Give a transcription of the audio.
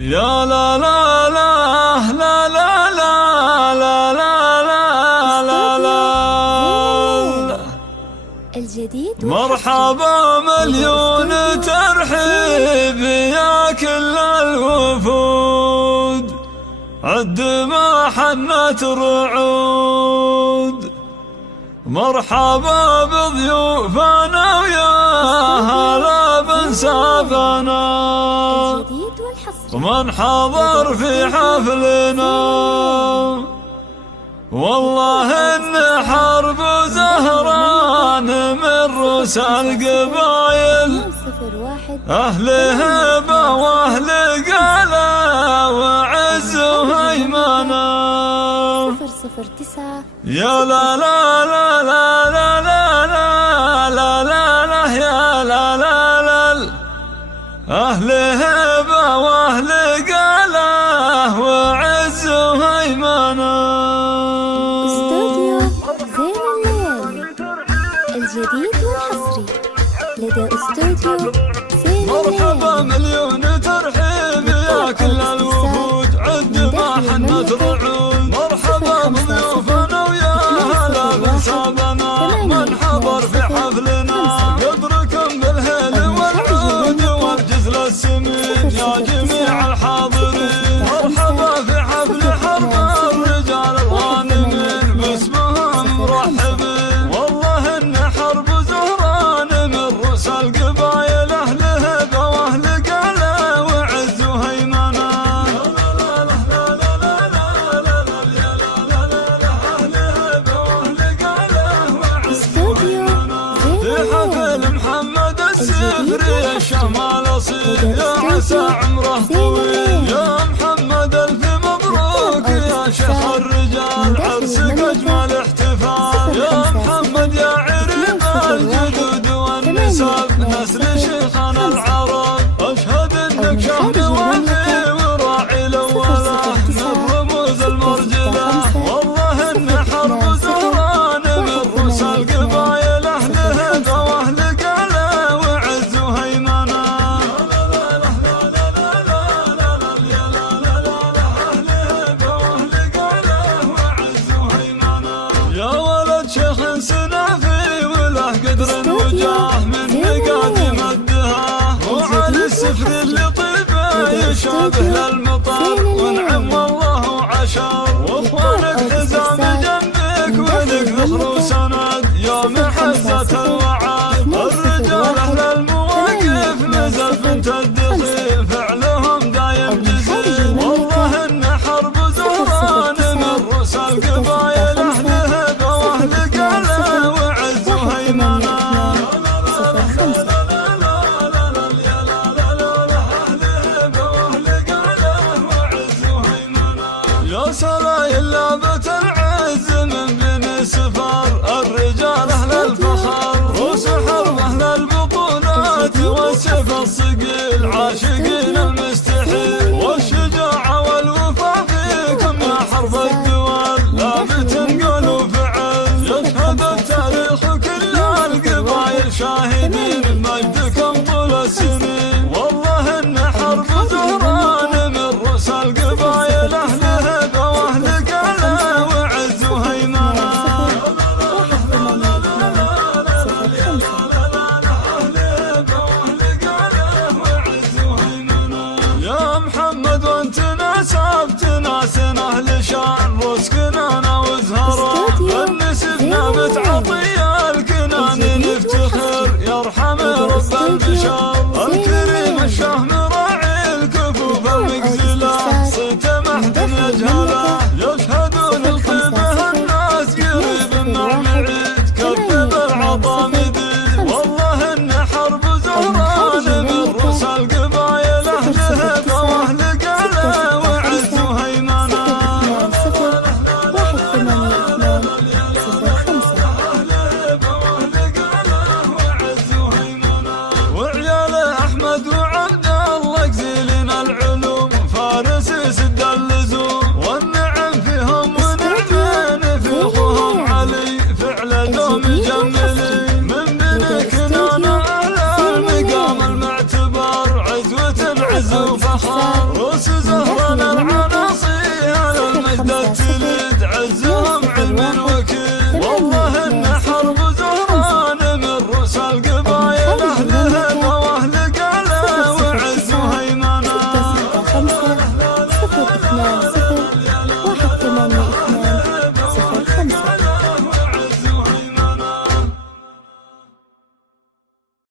يا لا لا لا لا لا لا لا لا لا لا الجديد مرحبا مليون ترحيب يا كل الوفود، عد ما حنت رعود. مرحبا بضيوفنا ويا هلا بنسابنا، ومن حضر في حفلنا والله إن حرب زهران من رؤوس القبايل، أهل هبة وأهل قلا وعز وهيمنة. يا لا لا لا لا لا لا لا لا لا يا لا لا لا، أهل هبة وأهل قلا وعز وهيمنة. استوديو زين الليل الجديد والحصري لدى استوديو زين الليل. مرحبا مليون ترحيب يا كل الوفود، عد ما حنت رعود. مرحبا بضيوفنا ويا هلا بنسابنا، من حضر في حفلنا قدركم بالهيل والعود والجزل السمين يا جميع الحاضرين. مرحبا في حفل حرب الرجال الغانمين باسمهم مرحبين، والله ان حرب زهران من رؤوس القبايل، اهل هبه واهل قلا وعز وهيمنه. محمد السفري الشمال اصيل يا عسى عمره طويل، يا محمد الف مبروك يا شيخ الرجال عرسك اجمل احتفال. يا محمد يا عريب الجدود والنسب نسل شيخنا العرب، اشهد انك شهد وفي وراعي الاوله من رموز المرجله، والله ان حرب زهران من رؤوس القبايل، اهل هبه واهل قلا وعز وهيمنه. يا ولد شيخ سنافي وله قدر وجاه من مقادم الدهاه، وعلي السفر اللي طيبه يشابه للمطر ونعم والله وعشر، واخوانك حزام جنبك ولك ذخر وسند يا محزه الوعد. الرجال اهل المواقف نزل بنت الدخيل فعلهم دايم جزيل، والله ان حرب زهران من رؤوس القبايل، اهل هبه واهل قلا وعز وهيمنه. يا سرايل لابت العز من بني سفر، الرجال اهل الفخر رؤوس حرب اهل البطولات والسيف الصقيل، عاشقين المستحيل والشجاعه والوفا فيكم يا حرب الدول، لابت قول وفعل يشهد التاريخ كل القبايل، شاهدين بمجدكم طول السنين، والله ان حرب زهران من رؤوس القبايل، اهل هبه واهل قلا وعز وهيمنه. يا محمد وانت ناسبت ناسنا اهل شان، رزقنا وزهره النسبنا بتعطي الكنان نفتخر، يرحم رب البشر الكريم الشاه مراعي الكفوف المقزله، صيته محد يجهله يشهدون الخيمه الناس قريب مع معيد كذب العطا مدين، والله ان حرب زهران من رؤوس القبايل، اهل هبه واهل قلا وعز وهيمنه. وعيال روس زهران العناصي المجد تلد عزهم